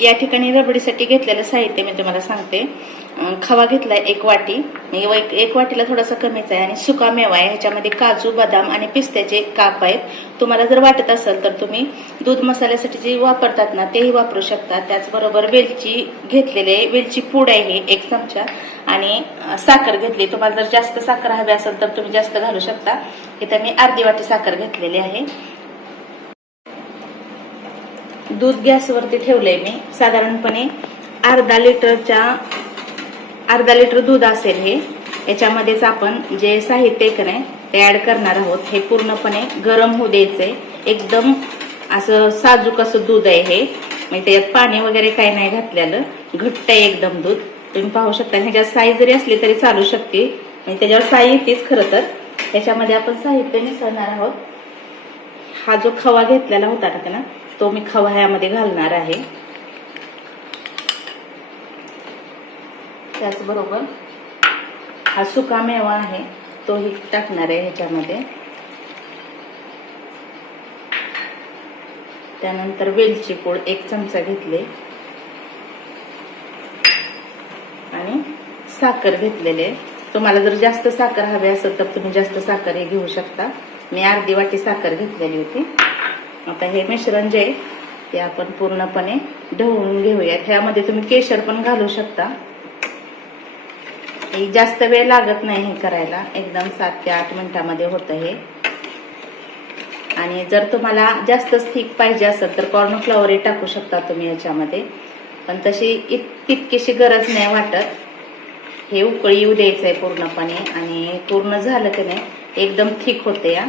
या ठिकाणी रबडीसाठी घेतलेलं साहित्य मी तुम्हाला सांगते. खवा घेतलाय 1 वाटी, 1 वाटीला थोडासा कमीच आहे, आणि सुका मेवा आहे. ह्याच्यामध्ये काजू, बदाम आणि पिस्त्याचे काप आहेत. तुम्हाला जर वाटत असेल तर तुम्ही दूध मसाल्यासाठी जे वापरतात ना तेही वापरू शकता. त्याचबरोबर वेलची घेतलेली आहे, वेलची पूड आहे 1 चमचा, आणि साखर घेतली. तुम्हाला जर जास्त साखर हवी असेल तर तुम्ही जास्त घालू शकता. इथे मी अर्धी वाटी साखर घेतलेली आहे. दूध गॅसवरती ठेवलंय मी. साधारणपणे अर्धा लिटर दूध असेल हे. याच्यामध्येच आपण जे साहित्य आहे नाही ते ऍड करणार आहोत. हे पूर्णपणे गरम होऊ द्यायचंय. एकदम असं साजूक असं दूध आहे हे, म्हणजे त्याच्यात पाणी वगैरे काही नाही घातलेलं, घट्ट आहे एकदम दूध. तुम्ही पाहू शकता. ह्याच्यात साई जरी असली तरी चालू शकते, म्हणजे त्याच्यावर साई येतेच खरं तर. त्याच्यामध्ये आपण साहित्य मिसळणार आहोत. हा जो खवा घेतलेला होता ना तो मी खवा ह्यामध्ये घालणार आहे. त्याचबरोबर हा सुका मेवा आहे तोही टाकणार आहे ह्याच्यामध्ये. त्यानंतर वेलची पूड 1 चमचा घेतले, आणि साखर घेतलेले. तुम्हाला जर जास्त साखर हवी असेल तर तुम्ही जास्त साखर हे घेऊ शकता. मी अर्धी वाटी साखर घेतलेली होती. आता हे मिश्रण जे ते आपण पूर्णपणे ढवळून घेऊयात. ह्यामध्ये तुम्ही केशर पण घालू शकता. जास्त वेळ लागत नाही हे करायला, एकदम 7 ते 8 मिनिटांमध्ये होतं हे. आणि जर तुम्हाला जास्तच थिक पाहिजे असेल तर कॉर्नफ्लॉवर टाकू शकता तुम्ही याच्यामध्ये, पण तशी तितकीशी गरज नाही वाटत. हे उकळी येऊ द्यायचंय पूर्णपणे, आणि पूर्ण झालं की नाही एकदम थिक होते. या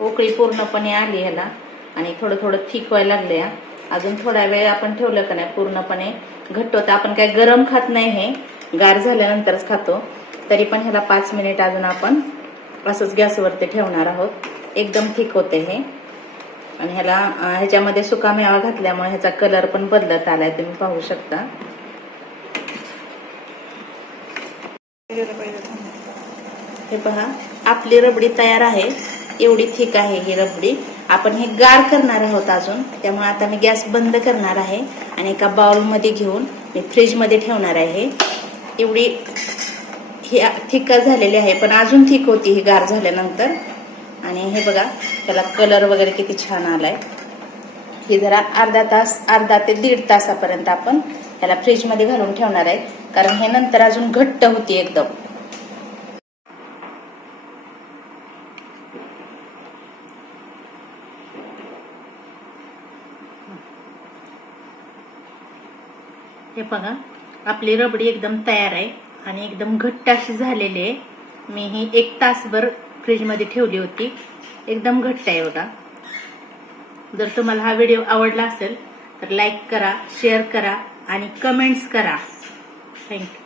उकळी पूर्णपणे आली ह्याला, आणि थोडं थोडं थिक व्हायला लागले. अजून थोडा वेळ आपण ठेवलं का नाही पूर्णपणे घट्ट होतं. आपण काय गरम खात नाही, हे गार झाल्यानंतरच खातो. तरी पण ह्याला 5 मिनिट अजून आपण असंच गॅसवरती ठेवणार आहोत. एकदम थिक होते हे. आणि ह्याच्यामध्ये सुका मेवा घातल्यामुळे ह्याचा कलर पण बदलत आलाय, तुम्ही पाहू शकता. हे पहा, आपली रबडी तयार आहे. एवढी थिक आहे ही रबडी. आपण हे गार करणार आहोत अजून, त्यामुळे आता मी गॅस बंद करणार आहे आणि एका बाउलमध्ये घेऊन मी फ्रीजमध्ये ठेवणार आहे. एवढी ही थिक झालेली आहे, पण अजून थिक होती ही गार झाल्यानंतर. आणि हे बघा त्याला कलर वगैरे किती छान आलाय. ही जरा अर्धा ते 1.5 तासापर्यंत आपण याला फ्रीजमध्ये घालून ठेवणार आहे, कारण हे नंतर अजून घट्ट होती एकदम. हे बघा, आपली रबडी एकदम तयार आहे आणि एकदम घट्ट अशी झालेली आहे. मी ही 1 तासभर फ्रीजमध्ये ठेवली होती. एकदम घट्ट आहे बघा. जर तुम्हाला हा व्हिडिओ आवडला असेल तर लाईक करा, शेअर करा आणि कमेंट्स करा. थँक्यू.